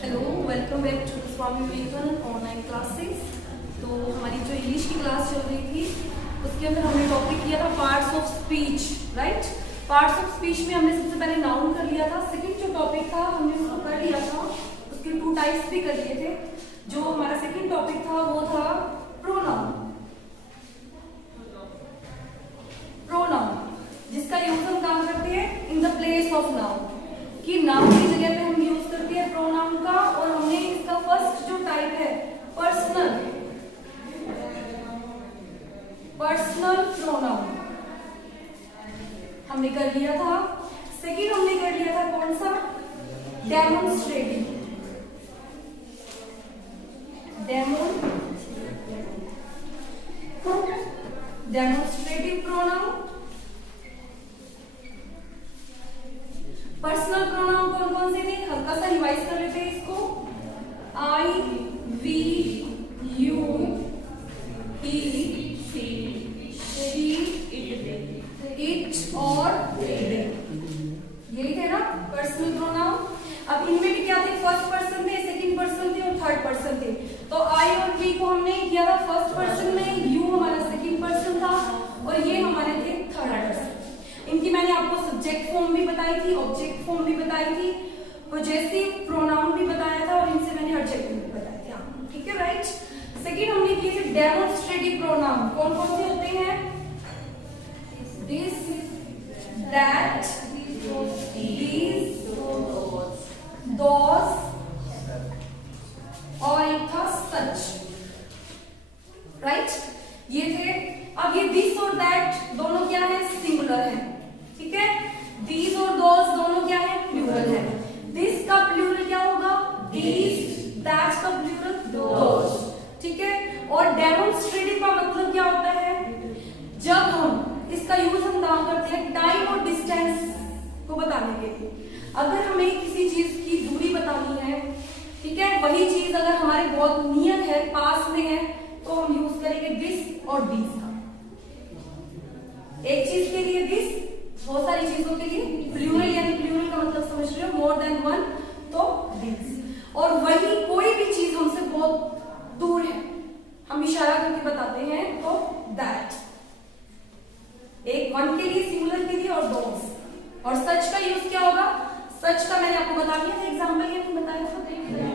Hello, welcome back to the Swami Vivekananda online classes. तो हमारी जो इंग्लिश की क्लास चल रही थी उसके अंदर हमने टॉपिक किया था parts of speech, right. Parts of speech में हमने सबसे पहले नाउन कर लिया था। सेकंड जो टॉपिक था हमने उसको कर लिया था, उसके 2 टाइप्स भी कर लिए थे। जो हमारा सेकंड टॉपिक था वो था प्रोनाउन। प्रोनाउन जिसका यूज हम कहाँ करते हैं? In the place of noun, कि नाउन की जगह पे हम यूज करते हैं प्रोनाउन का। और हमने इसका फर्स्ट जो टाइप है पर्सनल प्रोनाउन हमने कर लिया था। सेकंड हमने कर लिया था कौन सा? Demonstrative pronoun. पर्सनल प्रोनाउन कौन कौन से थे? हल्का सा रिवाइज कर लेते हैं इसको। I, we, you, he, she, it और दे। यही थे ना पर्सनल प्रोनाउन। अब इनमें भी क्या थे? फर्स्ट पर्सन थे, सेकंड पर्सन थे और थर्ड पर्सन थे। तो आई और वी को हमने किया था फर्स्ट पर्सन में, यू हमारा सेकंड पर्सन था और ये हमारे थे थर्ड पर्सन। इनकी मैंने आपको सब्जेक्ट फॉर्म भी बताई थी, ऑब्जेक्ट फॉर्म भी बताई थी, पॉजेसिव प्रोनाउन भी बताया था और इनसे मैंने एडजेक्टिव भी बताए थे। हाँ, ठीक है, राइट। सेकंड हमने किए थे डेमोन्स्ट्रेटिव प्रोनाउन। कौन कौन से होते हैं? दिस, दैट, दीज, दोस और एक था सच, राइट। ये थे। अब ये दिस और दैट दोनों क्या है? सिंगुलर है, ठीक है। दीज और दोस दोनों क्या है? प्लूरल है। दिस का प्लूरल क्या होगा? दीज, दैट का प्लूरल दोस, ठीक है। और डेमोन्स्ट्रेटिव का मतलब क्या होता है? जब हम इसका यूज हम कहाँ करते हैं? टाइम और डिस्टेंस को बताने के लिए। अगर हमें किसी चीज की दूरी बतानी है, ठीक है, वही चीज अगर हमारे बहुत नियर है, पास में है, तो हम यूज करेंगे दिस और दीज का। एक चीज के लिए दिस, बहुत सारी चीजों के लिए प्लूरल, यानी प्लूरल का मतलब समझ रहे हो? मोर देन वन, तो दिस। और वही कोई भी चीज हमसे बहुत दूर है, हम इशारा करके बताते हैं, तो दैट। एक वन के लिए, सिंगुलर के लिए और दोस। और सच का यूज क्या होगा? सच का मैंने आपको बता दिया था एग्जाम्पल, या नहीं बताया था?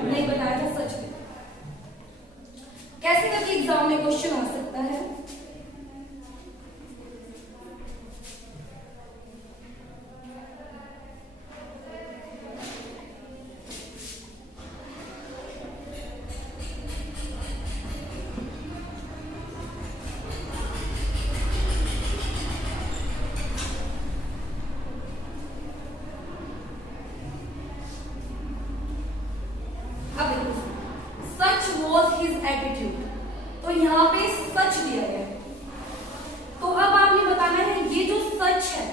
नहीं बताया था। सच कैसे करके एग्जाम में क्वेश्चन आ सकता है? एटीट्यूड, तो यहाँ पे सच दिया गया है। तो अब आपने बताना है ये जो सच है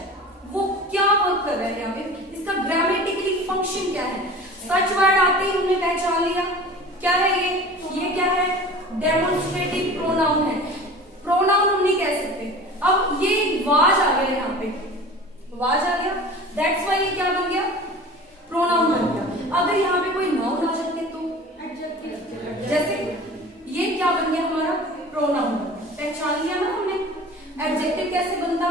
वो क्या वर्क कर रहा है यहाँ पे, इसका ग्रामेटिकली फंक्शन क्या है। सच वर्ड आते ही हमने पहचान लिया क्या है ये क्या है? डेमोन्स्ट्रेटिव प्रोनाउन है। प्रोनाउन हम नहीं कह सकते। अब ये वाज आ गया, यहाँ पे वाज आ गया, दैट्स व्हाई ये क्या बन गया? प्रोनाउन बन गया। अगर यहाँ पे कोई नाउन आ जाते तो जैसे ये क्या बन गया? हमारा प्रोनाउन। पहचान लिया ना हमने। एडजेक्टिव कैसे बनता?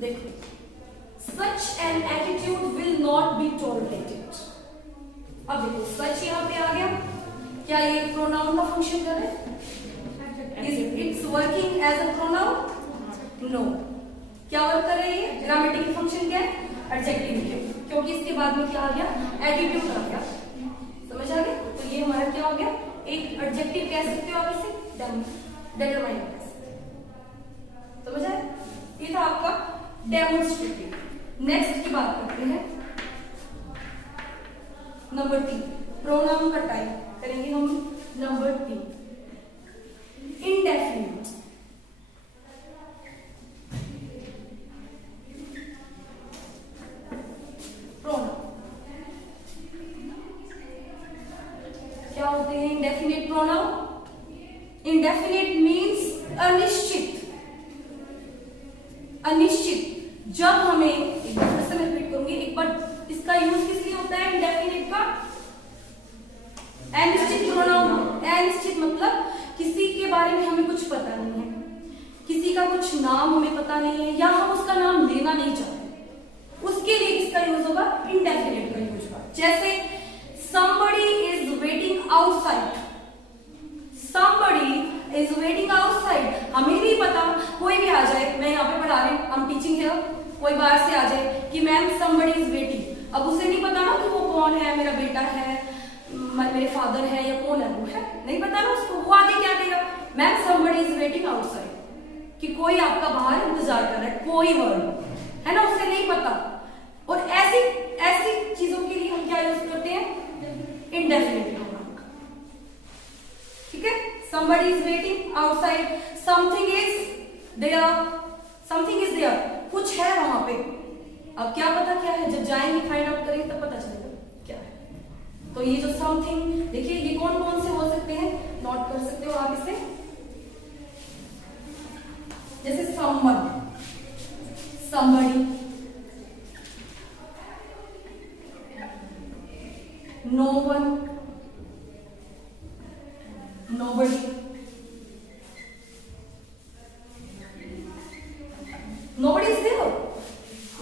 देखो, such an attitude will not be tolerated. अब देखो सच यहाँ पे आ गया, क्या ये प्रोनाउन का फंक्शन कर रहा है? It's working as a pronoun? No. क्या वर्क कर रही है? ग्रामेटिकल फंक्शन क्या है? एडजेक्टिव, क्योंकि इसके बाद में क्या आ गया? एटीट्यूड आ गया। समझ आ गया? तो ये हमारा क्या हो गया? एक एडजेक्टिव कह सकते हो आप इसे, डिटरमाइन कह सकते हो। समझ आया? ये था आपका डेमोन्स्ट्रेटिव। नेक्स्ट की बात करते हैं, नंबर 3, प्रोनाउन का टाइप करेंगे हम। Number 3, indefinite. इंडेफिनिट मीन्स अनिश्चित। अनिश्चित जब हमें, एक बार फिर से मैं रिपीट करूंगी, एक बार इसका यूज किस लिए होता है इंडेफिनिट का? अनिश्चित प्रोनाउन। अनिश्चित मतलब किसी के बारे में हमें कुछ पता नहीं है, किसी का कुछ नाम हमें पता नहीं है, या हम उसका नाम लेना नहीं चाहते, उसके लिए किसका यूज होगा? इंडेफिनिट का यूज होगा। जैसे somebody is waiting outside, somebody is waiting outside। हमें नहीं पता, कोई भी आ जाए, मैं यहाँ पे पढ़ा रही हूँ, I'm teaching here, कोई बाहर से आ जाए कि मैम somebody is waiting, अब उसे नहीं पता ना कि वो कौन है, मेरा बेटा है, मेरे फादर है, या कौन है, वो है नहीं पता ना उसको, वो आगे क्या देगा? Ma'am somebody is waiting outside, कि कोई आपका बाहर इंतजार कर रहा है, कोई वर्ड है ना, उसे नहीं पता। और ऐसी ऐसी चीजों के लिए हम क्या यूज करते हैं? Indefinite pronoun. ठीक है, somebody is waiting outside, something is there, something is there, कुछ है वहां पे। अब क्या पता क्या है, जब जाएंगे फाइंड आउट करेंगे तब पता चलेगा क्या है। तो ये जो समथिंग, देखिए ये कौन कौन से हो सकते हैं, नोट कर सकते हो आप इसे। जैसे someone, somebody, no one, nobody, nobody is there।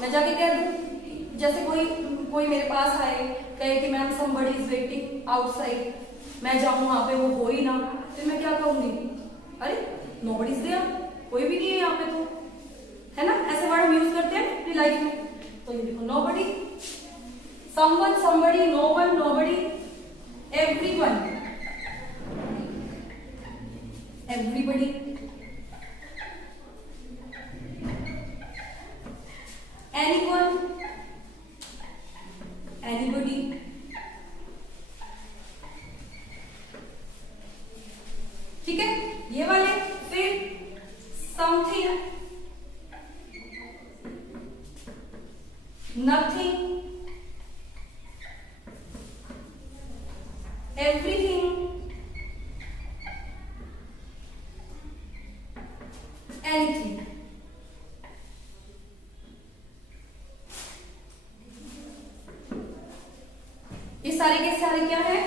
मैं जाके कह दूं, जैसे कोई मेरे पास आए, कहे कि ma'am somebody is waiting outside, मैं जाऊं वहां पे, वो हो ही ना, फिर मैं क्या कहूंगी? अरे nobody is there, कोई भी नहीं है यहाँ पे, तो है ना, ऐसे वर्ड हम यूज करते हैं अपनी लाइफ में। तो ये देखो nobody, someone, somebody, no one, nobody, everyone, everybody, anyone, anybody, ठीक है ये वाले। फिर something, nothing, everything, anything। ये सारे के सारे क्या है?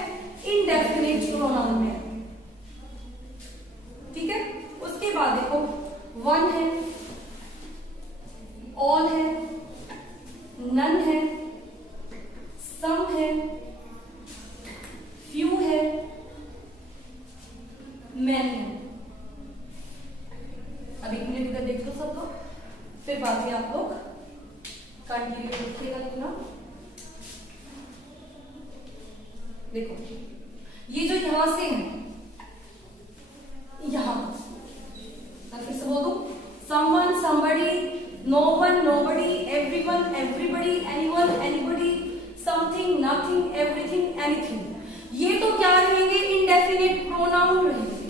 इंडेफिनिट प्रोनाउन है। ठीक है, उसके बाद देखो वन है, ऑल है, नन है, सम है, फ्यू है, मैन है। अब एक मिनट इधर देख लो सब लोग, फिर बाकी आप लोग कंटिन्यू लिखिएगा लिखना। देखो ये जो यहां से है, यहां फिर से बोल दो, someone, somebody, no one, nobody, everyone, everybody, anyone, anybody, something, nothing, everything, anything। ये तो क्या रहेंगे? इंडेफिनिट प्रोनाउन रहेंगे,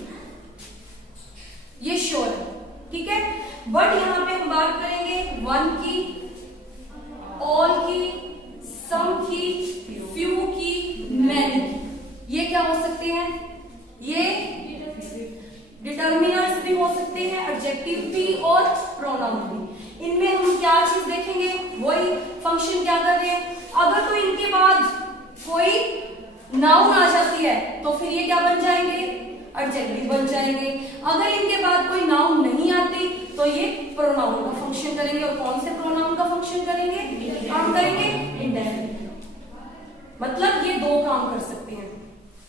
ये श्योर है। ठीक है, बट यहां पे हम बात करेंगे वन की, ऑल की, सम की, फ्यू की, मैनी की। ये क्या हो सकते हैं? ये डिटर्मिनर्स भी हो सकते हैं, एडजेक्टिव भी और प्रोनाउन भी। इनमें हम क्या चीज देखेंगे? वही फंक्शन क्या कर रहे हैं। अगर तो इनके बाद कोई नाउन आ जाती है तो फिर ये क्या बन जाएंगे? एडजेक्टिव बन जाएंगे। अगर इनके बाद कोई नाउन नहीं आती तो ये प्रोनाउन का फंक्शन करेंगे। और कौन से प्रोनाउन का फंक्शन करेंगे? काम करेंगे इंडेफिनिट। मतलब ये दो काम कर सकते हैं,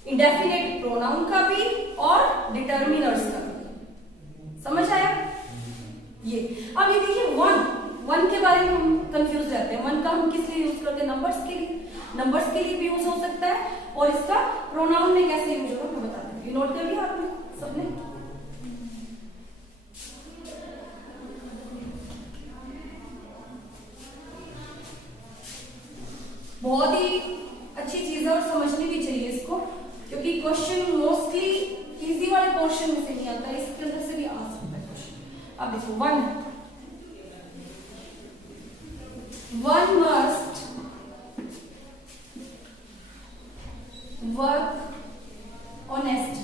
इंडेफिनिट प्रोनाउन का भी और डिटर्मिनर्स का भी। समझ आया ये? अब ये देखिए वन के बारे में हम कंफ्यूज रहते हैं। वन का हम किस लिए यूज करते हैं? नंबर्स के लिए। नंबर्स के लिए भी यूज हो सकता है, और इसका प्रोनाउन में कैसे यूज होगा मैं बता दूंगी। नोट कर लिया आपने सबने? बहुत ही अच्छी चीज है और समझनी भी चाहिए इसको, क्योंकि क्वेश्चन मोस्टली इजी वाले पोर्शन में से नहीं आता है, इसके अंदर से भी आ सकता है क्वेश्चन। अब देखो one must work honest.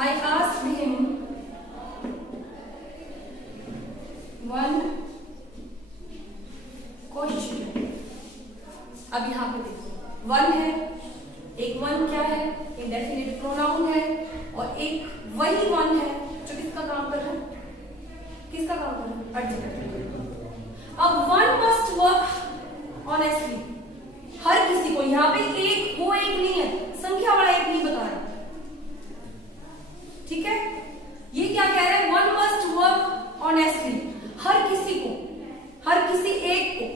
I asked him one question. अब यहाँ पे देखो वन है, एक वन क्या है, इंडेफिनिट प्रोनाउन है, और एक वही वन है जो किसका काम कर रहा है, किसका काम कर रहा है, एडजेक्टिव। अब वन मस्ट वर्क ऑनेस्टली, हर किसी को, यहाँ पे एक वो एक नहीं है, संख्या वाला एक नहीं बता रहा, ठीक है। ये क्या कह रहा है, वन मस्ट वर्क ऑनेस्टली, हर किसी को, हर किसी एक को,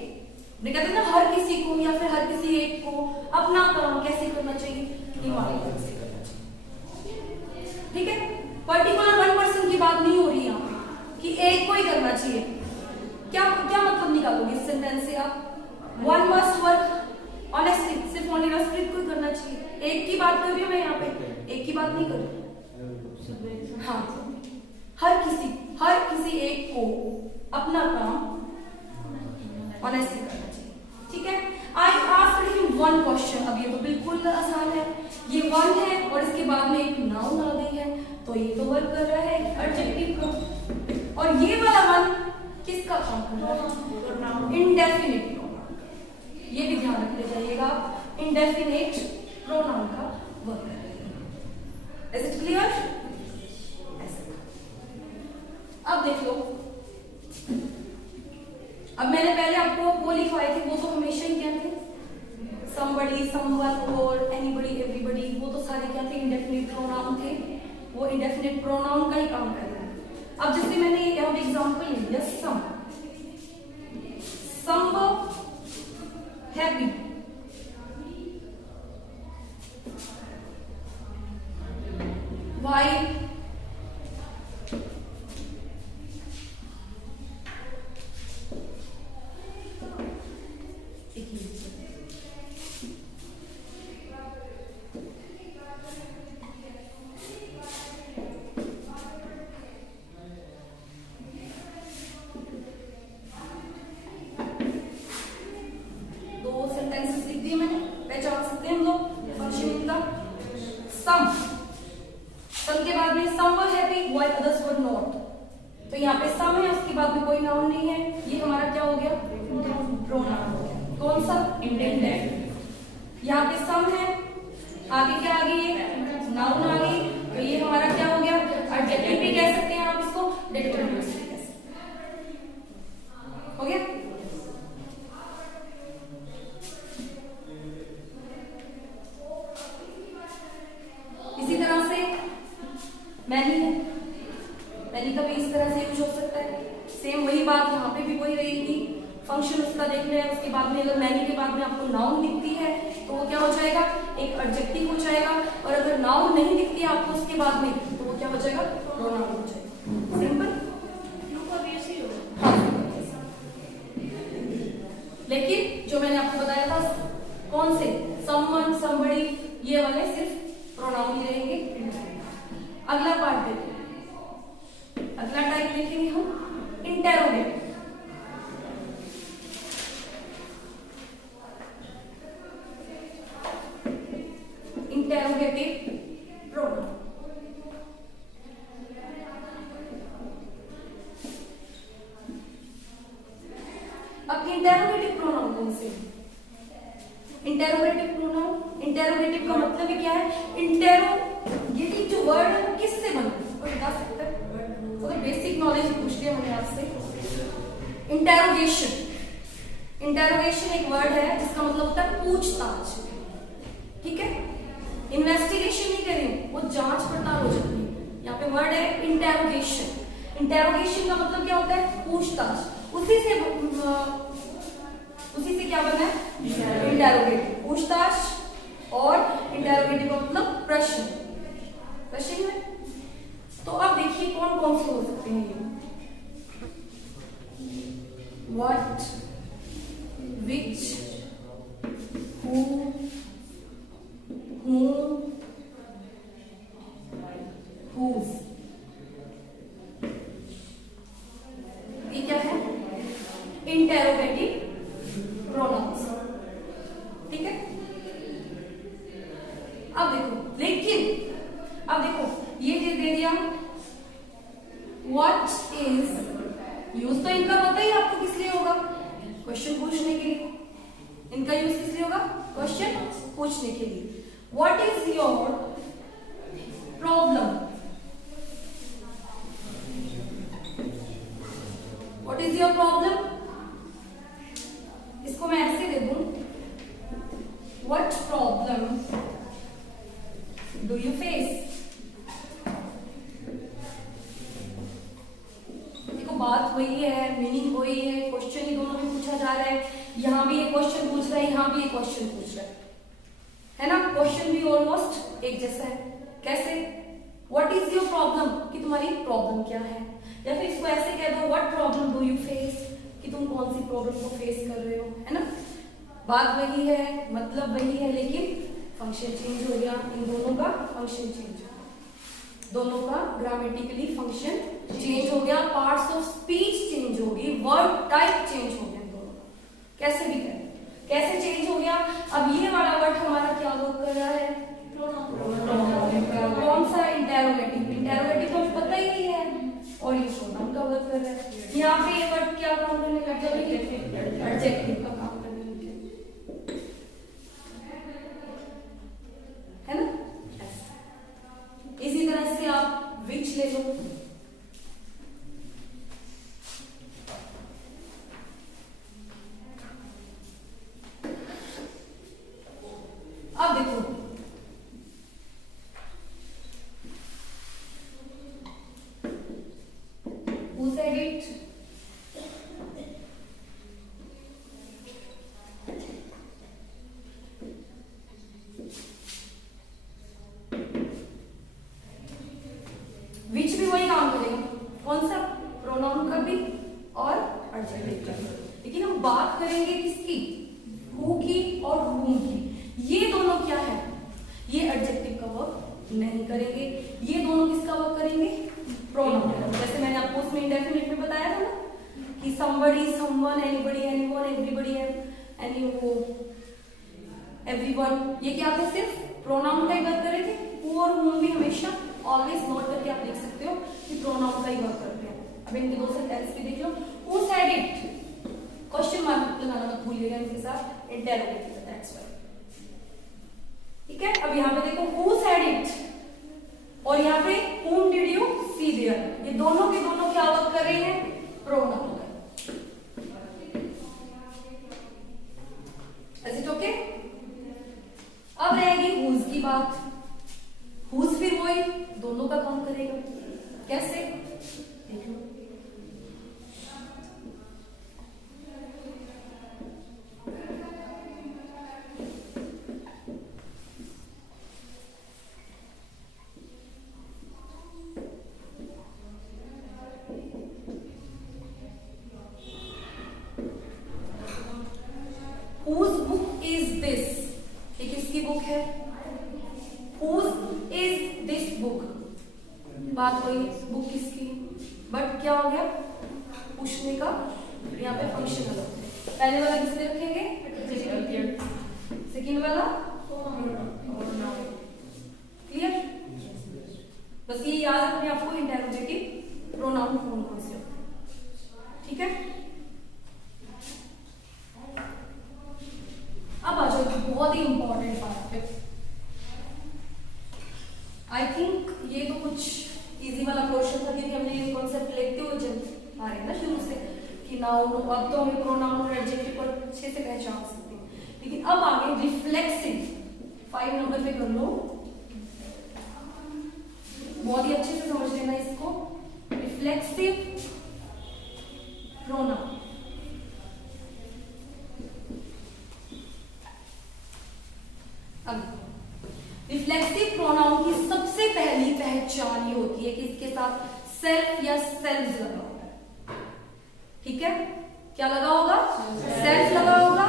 कहते हैं ना हर किसी को या फिर हर किसी एक को अपना काम कैसे करना चाहिए, ईमानदारी से करना चाहिए, ठीक है। पर्टिकुलर वन पर्सन की बात नहीं हो रही यहाँ पे कि एक को ही करना चाहिए। क्या क्या मतलब निकालोगे इस सेंटेंस से आप, वन मस्ट वर्क ऑनेस्टली, सिर्फ ओनली रसप्रीत को ही करना चाहिए, एक की बात कर रही हूँ मैं यहाँ पे, एक की बात नहीं कर रही। हाँ, हर किसी एक को अपना काम ऑनेस्टली करना चाहिए, ठीक है। I asked him one question, अब ये तो बिल्कुल आसान है, ये वन है और इसके बाद में एक नाउन आ गई है, तो ये तो वर्क कर रहा है एडजेक्टिव का, और ये वाला वन किसका काम कर रहा है, इंडेफिनिट प्रोनाउन, ये भी ध्यान रखते जाइएगा, इंडेफिनिट प्रोनाउन का वर्क कर रहा है। Is it clear? अब देख लो, अब मैंने पहले आपको वो लिखवाए थे, वो तो हमेशा ही क्या थे, somebody, someone, और anybody, everybody, वो तो सारे क्या थे, इंडेफिनिट प्रोनाउन थे, वो इंडेफिनिट प्रोनाउन का ही काम कर रहे हैं। अब जैसे मैंने यहाँ पे एग्जांपल ले लिया, some happy, why, सेंटेंसेस लिख दिए मैंने, पहचान सकते हैं हम लोग फंक्शन का। सम के बाद में some were happy while others were not, तो यहाँ पे सम है, उसके बाद में कोई नाउन नहीं है, ये हमारा क्या हो गया, प्रोनाउन हो गया, कौन सा, इंडेफिनिट। यहाँ पे सम है, आगे क्या आ गई, नाउन आ गई, तो ये हमारा क्या हो गया, एडजेक्टिव भी कह सकते हैं आप इसको, डिटरमिनेंट भी कह सकते हैं, हो गया। इसी तरह से मैनी का भी इस तरह से यूज हो सकता है, सेम वही बात यहाँ पे भी वही रहेगी, फंक्शन उसका देख रहे हैं, उसके बाद में अगर मैनी के बाद में आपको नाउन दिखती है तो वो क्या हो जाएगा, एक एडजेक्टिव हो जाएगा, और अगर नाउन नहीं दिखती है आपको उसके बाद में तो वो क्या हो जाएगा, प्रोनाउन हो जाएगा, सिंपल। हाँ, लेकिन जो मैंने आपको बताया था, कौन से, समवन, समबडी, ये वाले सिर्फ प्रोनाउन ही रहेंगे। अगला पार्ट देखो, अगला टाइप लिखेंगे हम इंटेरोगेटिव। इंटेरोगेटिव प्रोनाउन, अब इंटेरोगेटिव प्रोनाउन कौन से, इंटेरोगेटिव प्रोनाउन, इंटेरोगेटिव का मतलब क्या है, इंटेरोगेटिव जो वर्ड है वो किससे बना, कोई बता सकता है, तो बेसिक नॉलेज पूछ लिया मैंने आपसे। इंटेरोगेशन, इंटेरोगेशन एक वर्ड है जिसका मतलब होता है पूछताछ, ठीक है, इन्वेस्टिगेशन नहीं करें, वो जांच पड़ताल हो जाती है, यहाँ पे वर्ड है इंटेरोगेशन। इंटेरोगेशन का मतलब क्या होता है, पूछताछ, उसी से क्या बना है, इंटेरोगेटिव, पूछताछ, और इंटेरोगेटिव का मतलब प्रश्न, प्रश्न में। तो अब देखिए कौन कौन से हो सकते हैं, what, which, who, whom, whose, ये क्या है, इंटेरोगेटिव प्रोनाउंस, ठीक है। अब देखो, लेकिन अब देखो ये दे दिया व्हाट इज, यूज तो इनका पता ही आपको किस लिए होगा, क्वेश्चन पूछने के लिए। इनका यूज किस लिए होगा, क्वेश्चन पूछने के लिए। What is your problem, what is your problem, इसको मैं ऐसे दे दूं, what problem do you face. देखो बात वही है, मीनिंग वही है, क्वेश्चन ही दोनों में पूछा जा रहा है। यहां भी एक क्वेश्चन पूछ रहा है, यहां भी एक क्वेश्चन पूछ रहा है ना। क्वेश्चन भी ऑलमोस्ट एक जैसा है। कैसे, व्हाट इज योर प्रॉब्लम, कि तुम्हारी प्रॉब्लम क्या है, या फिर इसको ऐसे कह दो what problem do you face, कि तुम कौन सी प्रॉब्लम को फेस कर रहे हो, है ना। बात वही है, मतलब वही है, लेकिन फंक्शन चेंज हो गया। इन दोनों का फंक्शन चेंज हो गया, दोनों का ग्रामेटिकली फंक्शन चेंज हो गया, पार्ट्स ऑफ स्पीच चेंज होगी, वर्ड टाइप चेंज हो गया दोनों का। कैसे भी करें, कैसे चेंज हो गया। अब ये वाला वर्ड हमारा क्या वर्क कर रहा है, कौन सा, इंटेरोगेटिव। इंटेरोगेटिव तो हमें पता ही नहीं है, और ये प्रोनाउन का वर्क कर रहा है। यहाँ पे ये वर्ड क्या काम करने लग गया, एडजेक्टिव का काम करने लग गया, है ना। इसी तरह से आप विच ले लो, अब देखो who said it, विच भी वही काम करेगा, कौन सा, प्रोनाउन का भी और एडजेक्टिव का भी। लेकिन हम बात करेंगे किसकी, हु की और whom की। ये दोनों क्या है, ये एडजेक्टिव का वर्क नहीं करेंगे, ये दोनों किसका वर्क करेंगे, प्रोनाउन का। जैसे मैंने आपको उसमें इंडेफिनिट में बताया था ना कि somebody, someone, anybody, anyone, everybody, any, वो everyone, ये क्या थे, सिर्फ प्रोनाउन का ही वर्क कर रहे थे। who और whom भी हमेशा ऑलवेज नोट करके आप लिख सकते हो कि प्रोनाउन का ही वर्क करते हैं। अब इनके दो सेंटेंस भी देख लो, who said it, question mark लगाना मत भूलिएगा इनके साथ, इंटेरोगेटिव, दैट्स व्हाई। ठीक है, अब यहाँ पे देखो who said it और यहाँ पे whom did you see there, ये दोनों के दोनों क्या वर्क कर रहे हैं, प्रोनाउन का। Is it okay? अब रहेगी whose की बात। whose फिर वही दोनों का काम करेगा। कैसे, देख लो, whose book is this, ये किसकी बुक है, whose is this book, बात वही, बुक किसकी, बट क्या हो गया, पूछने का यहाँ पे फंक्शन अलग। पहले वाला किससे रखेंगे, सेकंड वाला क्लियर। बस ये याद रखने आपको इंटेरोगेटिव प्रोनाउन कौन से होते हैं। ठीक है, अब आ जाओ बहुत ही इंपॉर्टेंट पार्ट पे। आई थिंक ये तो कुछ इजी वाला क्वेश्चन था, क्योंकि हमने ये कॉन्सेप्ट लेते हुए चल आ रहे हैं ना शुरू से कि नाउन, अब तो हमें प्रोनाउन और एडजेक्टिव पर अच्छे से पहचान सकते हैं। लेकिन अब आगे रिफ्लेक्सिव, 5 नंबर पे कर लो, बहुत ही अच्छे से समझ लेना इसको। रिफ्लेक्सिव प्रोनाउन, रिफ्लेक्सिव प्रोनाउन की सबसे पहली पहचान ये होती है कि इसके साथ सेल्फ या सेल्व्स लगा होगा। ठीक है, क्या लगा होगा, सेल्फ लगा होगा।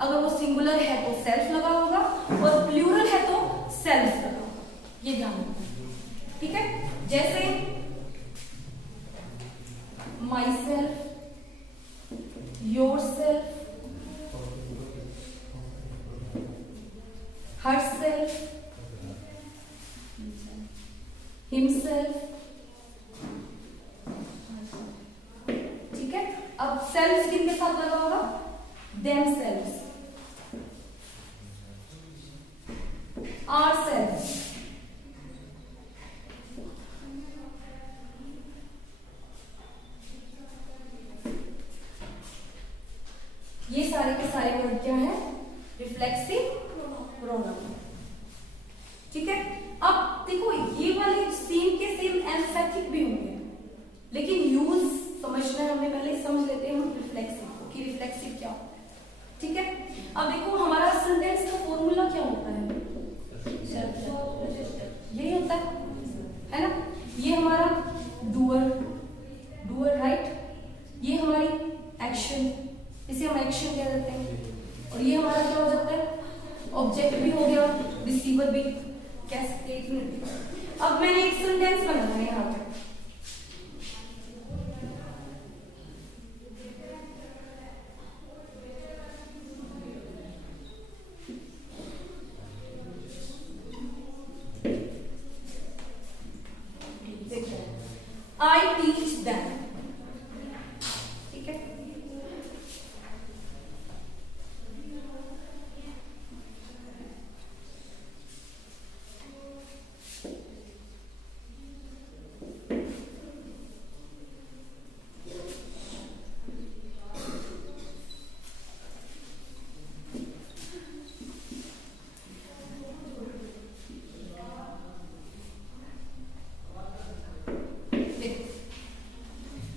अगर वो सिंगुलर है तो सेल्फ लगा होगा, और प्लूरल है तो सेल्व्स लगा होगा, ये ध्यान रखना। ठीक है, जैसे my self, your self, her self, himself, ठीक है। अब सेल्फ किसके साथ लगा होगा, देम सेल्फ, आर सेल्फ, ये सारे के सारे वर्ड क्या है, रिफ्लेक्सिव प्रोनाउन, ठीक है। अब देखो ये वाले सेम के सेम एम्फैटिक भी होंगे, लेकिन यूज समझना है हमने, पहले समझ लेते हैं हम रिफ्लेक्सिव को कि रिफ्लेक्सिव क्या होता है, ठीक है। अब देखो हमारा सेंटेंस का फॉर्मूला क्या होता है, यही होता है ना। ये हमारा डूअर, डूअर राइट, ये हमारी एक्शन, इसे हम एक्शन कह देते हैं, और ये हमारा क्या हो जाता है, ऑब्जेक्ट भी हो गया, रिसीवर भी कह सकते हैं। एक मिनट, अब मैंने एक सेंटेंस बनाना है यहाँ पे, I teach them, ठीक है।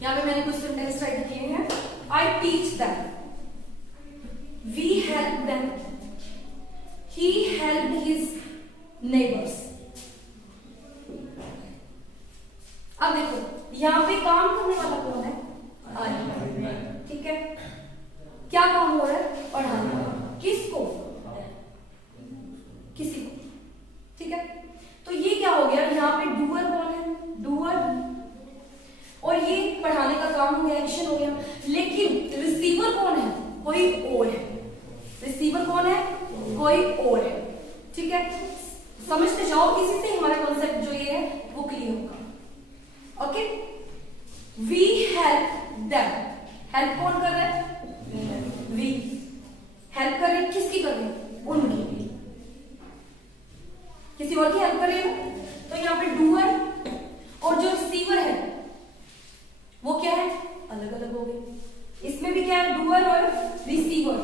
यहाँ पे मैंने कुछ सेंटेंस राइट किए हैं। I teach them, we help them, he help his neighbours. अब देखो यहाँ पे काम करने वाला कौन है, आई, ठीक है। क्या काम हो रहा है, पढ़ाना, किसको, किसी को, ठीक है। तो ये क्या हो गया, यहाँ पे डूअर कौन है, डूअर, और ये पढ़ाने का काम हो गया, एक्शन हो गया। लेकिन रिसीवर कौन है, कोई और है, रिसीवर कौन है, कोई और है, ठीक है। समझते जाओ, इसी से हमारा कॉन्सेप्ट जो ये है वो क्लियर होगा, okay. We help them, help कौन कर रहा है, वी, हेल्प कर रहे हैं, किसकी कर रहे हैं, उनकी, किसी और की हेल्प कर रहे हैं। तो यहाँ पे डूअर और जो रिसीवर है वो क्या है, अलग अलग हो गए। इसमें भी क्या है, डूअर और रिसीवर,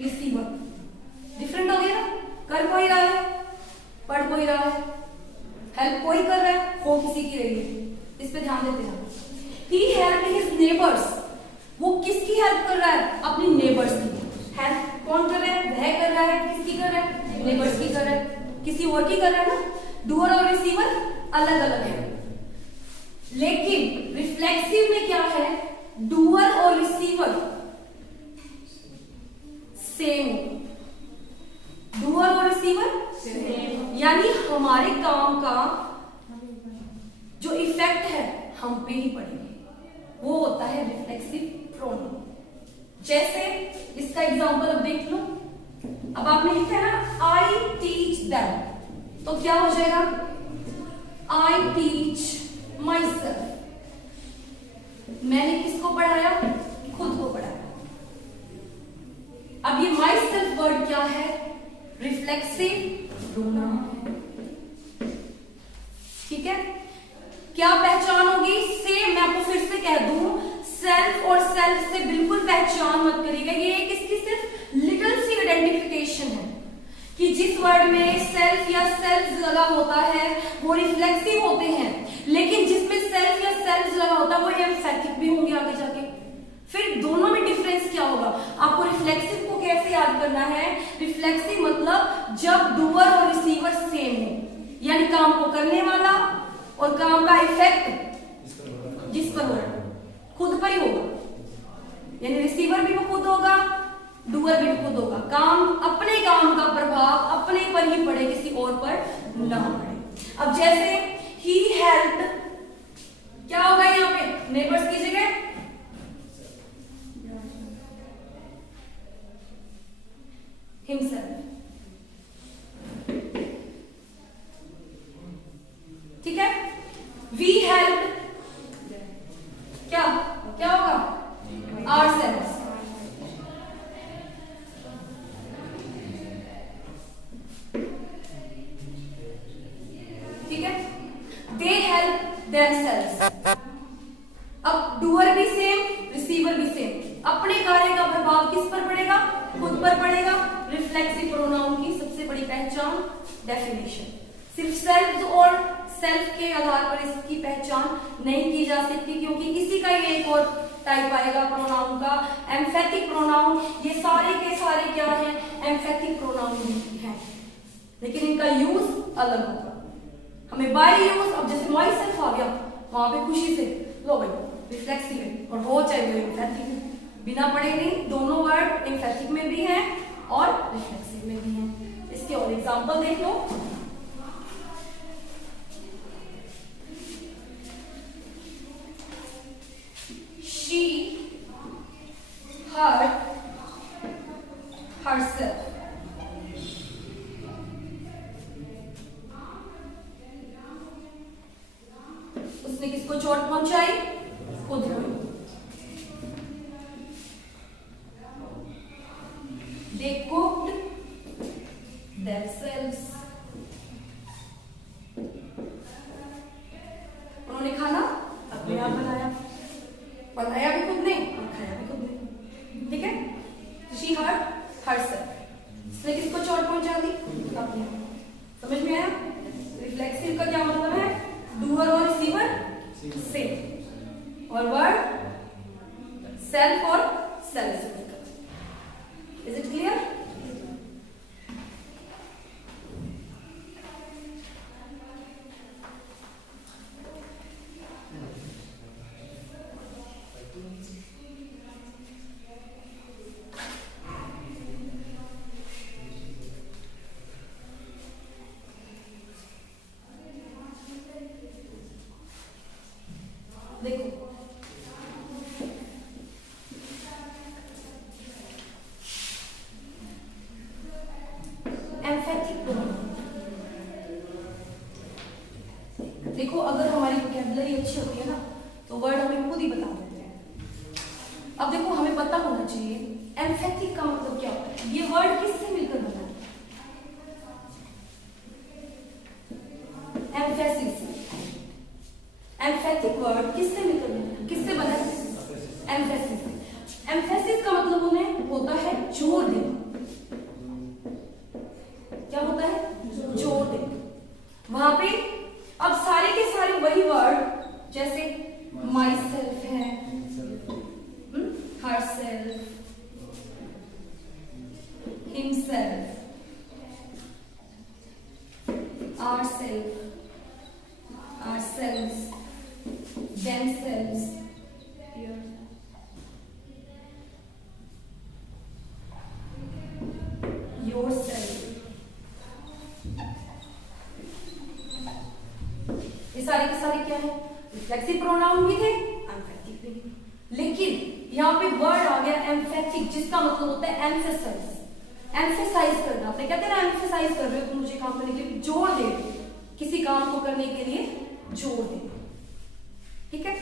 रिसीवर डिफरेंट हो गया ना। कर कोई रहा है, पढ़ कोई रहा है, हेल्प कोई कर रहा है, हो किसी की रही है, इस पे ध्यान देते हैं। ही हेल्प हिज नेबर्स, वो किसकी हेल्प कर रहा है, अपनी नेबर्स की। हेल्प कौन कर रहा है, वह कर रहा है, किसकी कर रहा है, नेबर्स की कर रहा है, किसी और की कर रहा है ना। डूअर और रिसीवर अलग अलग है, लेकिन रिफ्लेक्सिव में क्या है, डूअर और रिसीवर सेम, डूअर और रिसीवर सेम, यानी हमारे काम का जो इफेक्ट है हम पे ही पड़ेगा, वो होता है रिफ्लेक्सिव प्रोनाउन। जैसे इसका एग्जांपल अब देख लो, अब आपने लिखा है ना आई टीच देम, तो क्या हो जाएगा, I teach myself, मैंने किसको पढ़ाया, खुद को पढ़ाया। अब ये myself वर्ड क्या है, रिफ्लेक्सिव प्रोनाउन है, ठीक है। क्या पहचान होगी, सेम, मैं आपको फिर से कह दूं, सेल्फ और सेल्फ से बिल्कुल पहचान मत करिएगा, ये एक इसकी सिर्फ लिटिल सी आइडेंटिफिकेशन है कि जिस वर्ड में सेल्फ या सेल्फ लगा होता है वो रिफ्लेक्सिव होते हैं, लेकिन जिसमें सेल्फ या सेल्फ लगा होता है वो एम्फैटिक भी होंगे आगे जाके। फिर दोनों में डिफरेंस क्या होगा, आपको रिफ्लेक्सिव को कैसे याद करना है, रिफ्लेक्सिव मतलब जब डूअर और रिसीवर सेम हो, यानी काम को करने वाला और काम का इफेक्ट जिस पर हो खुद पर ही होगा, यानी रिसीवर भी वो खुद होगा, डूअर भी खुद होगा, काम अपने काम का प्रभाव अपने पर ही पड़े, किसी और पर ना पड़े। अब जैसे ही हेल्प, क्या होगा यहाँ पे, नेबर्स की जगह हिमसेल्फ, दे हेल्प देमसेल्व्स। अब डूअर भी सेम, रिसीवर भी सेम। अपने कार्य का प्रभाव किस पर पड़ेगा? खुद पर पड़ेगा। रिफ्लेक्सिव प्रोनाउन की सबसे बड़ी पहचान, डेफिनेशन। सिर्फ सेल्फ और सेल्फ के आधार पर इसकी पहचान नहीं की जा सकती, क्योंकि इसी का ही एक और टाइप आएगा प्रोनाउन का, एम्फेथिक प्रोनाउन। ये सारे के सारे क्या है? एम्फेथिक प्रोनाउन ही है, लेकिन इनका यूज अलग होगा। हमें बाय यूज, अब जैसे माई सेल्फ आ गया, वहां पे खुशी से लो भाई रिफ्लेक्सिव है, और हो चाहे वो एम्फेथिक है, बिना पढ़े नहीं। दोनों वर्ड एम्फेथिक में भी हैं और रिफ्लेक्सिव में भी हैं। इसके और एग्जांपल देख लो। She hurt herself. उसने किसको चोट पहुंचाई? खुद को। They cooked themselves. उन्होंने खाना अपने आप बनाया भी खुद ने और खाया भी खुद ने। ठीक है? She hurt herself. इसने किसको चोट पहुंचा दी? अपने। समझ में आया? रिफ्लेक्सिव का क्या मतलब है? डूअर और रिसीवर सेम, और वर्ड सेल्फ और सेल्फ। Is it clear? देखो, एम्फेथिक प्रोनाउन। देखो, अगर हमारी वोकैबुलरी अच्छी होती है ना, तो वर्ड हमें खुद ही बता देते हैं। अब देखो, हमें पता होना चाहिए एम्फेथिक का मतलब क्या होता है। ये वर्ड किससे मिलकर बना है? एम्फेसिस। एम्फेथिक वर्ड किससे मिलकर बना? किससे बना है? एम्फेसिस। एम्फेसिस का मतलब उन्हें होता है जोर देना। क्या होता है? जोर देना। वहां पे अब सारे के सारे वही वर्ड, जैसे माई सेल्फ है, herself, himself, ourself, ourselves, themselves, yourself, ये सारे के सारे क्या है? रिफ्लेक्सिव प्रोनाउन भी थे, एम्फेथिक भी। लेकिन यहाँ पे वर्ड आ गया एम्फेथिक, जिसका मतलब होता है एम्फेसाइज। एम्फेसाइज करना। आपने कहते हैं ना, एम्फेसाइज कर रहे हो, तुम मुझे काम करने के लिए जोर दे रहे हो, किसी काम को करने के लिए जोर देना। ठीक है?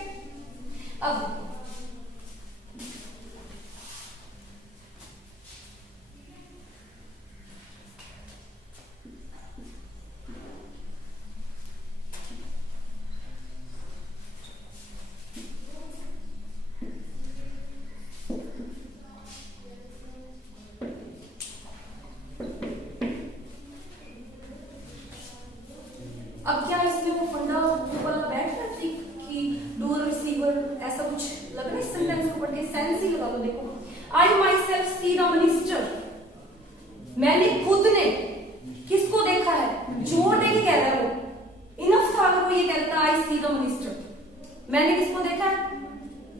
अब क्या इसमें वो फंडा वाला बैठ रहा थी कि डूअर रिसीवर, ऐसा कुछ लग रहा है इस सेंटेंस को पढ़ के? सेंस ही लगा लो। देखो, I myself see the minister. मैंने खुद ने किसको देखा है? जोर दे के कह रहा है वो। इनफ था अगर वो ये कहता आई सी द मिनिस्टर। मैंने किसको देखा है?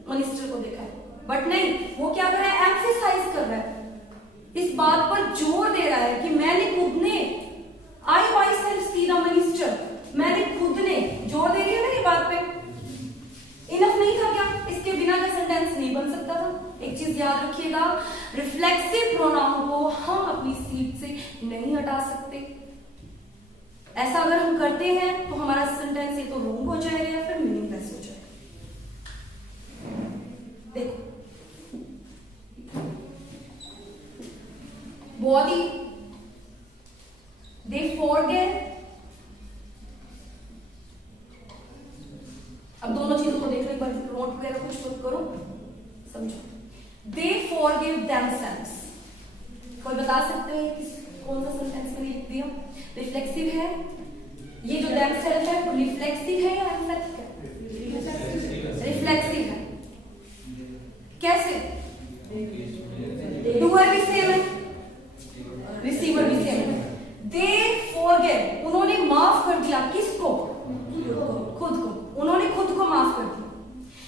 मिनिस्टर को देखा है। बट नहीं, वो क्या कर रहा है? एम्फेसाइज कर रहा है, इस बात पर जोर दे रहा है कि मैंने खुद ने, I myself see the minister, मैंने खुद ने। जोर दे रही है ना ये बात पे। इनफ नहीं था क्या? इसके बिना का सेंटेंस नहीं बन सकता था। एक चीज याद रखिएगा, रिफ्लेक्सिव प्रोनाउन को हम अपनी सीट से नहीं हटा सकते। ऐसा अगर हम करते हैं तो हमारा सेंटेंस ये तो रॉन्ग हो जाएगा या फिर मीनिंगलेस हो जाएगा। देखो, body, they forget themselves है रिफ्लेक्सिव है या एम्फैथिक है? रिफ्लेक्सिव है। कैसे? डूअर भी सेम है, रिसीवर भी सेम है। दे फॉरगेट, उन्होंने माफ कर दिया किसको? खुद को। उन्होंने खुद को माफ कर दिया।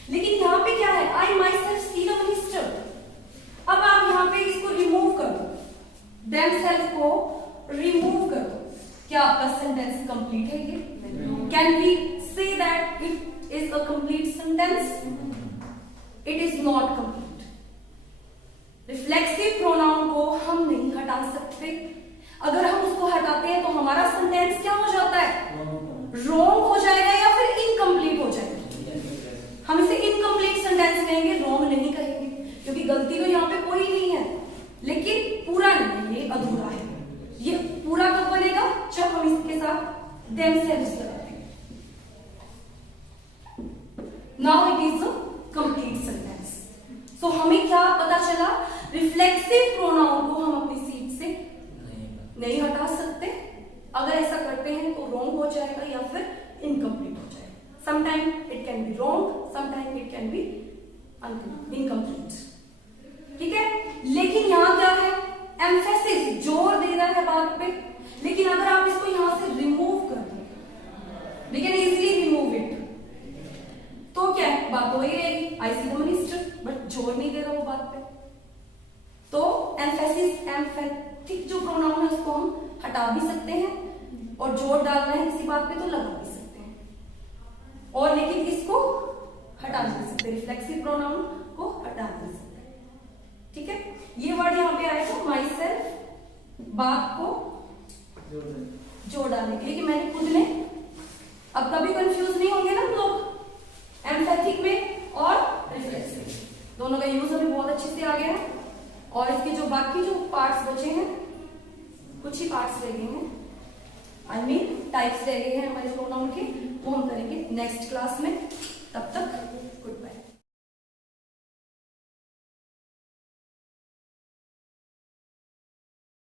लेकिन यहाँ पे क्या है? I myself see the minister. अब आप यहाँ पे इसको रिमूव कर दो, themselves को रिमूव कर दो, क्या आपका सेंटेंस कंप्लीट है ये? Can we say that it is a complete sentence? It is not complete. Reflexive pronoun को हम नहीं हटा सकते। अगर हम उसको हटाते हैं तो हमारा सेंटेंस क्या हो जाता है? रॉन्ग हो जाएगा या फिर इनकम्प्लीट हो जाएगा। हम इसे इनकम्प्लीट सेंटेंस कहेंगे, रॉन्ग नहीं कहेंगे, क्योंकि गलती तो यहाँ पे कोई नहीं है, लेकिन पूरा नहीं, ये अधूरा है। ये पूरा कब बनेगा? जब हम इसके साथ themselves लगाते हैं। Now it is a complete sentence. So हमें क्या पता चला? रिफ्लेक्सिव प्रोनाउन को हम अपनी सीट से नहीं हटा सकते। अगर ऐसा करते हैं तो रॉन्ग हो जाएगा या फिर इनकम्प्लीट हो जाएगा। Sometime it can be wrong, sometime it can be incomplete. ठीक है, लेकिन यहां क्या है? एम्फेसिस, जोर दे रहा है बात पे। लेकिन अगर आप इसको यहां से रिमूव कर दें, we can easily remove it, तो क्या है? बात वही रहेगी, I see the minister, but जोर नहीं दे रहा वो बात पे। तो एम्फेसिस, एम्फेटिक जो प्रोनाउन है उसको हम हटा भी सकते हैं, और जोर डालना है किसी बात पे तो लगा भी सकते हैं, और लेकिन इसको हटा नहीं सकते, रिफ्लेक्सिव प्रोनाउन को हटा नहीं सकते। ठीक है, ये वर्ड यहाँ पे आएगा माई सेल्फ, बात को जोड़ डालने के लिए कि मैंने खुद ने। अब कभी कंफ्यूज नहीं होंगे ना हम लोग एम्फैथिक में और रिफ्लेक्सिव, दोनों का यूज अभी बहुत अच्छे से आ गया है। और इसके जो बाकी जो पार्ट्स बचे हैं, कुछ ही पार्ट्स रह गए हैं, आई मीन टाइप्स रह गए हैं हमारे प्रोनाउन के, वो हम करेंगे नेक्स्ट क्लास में। तब तक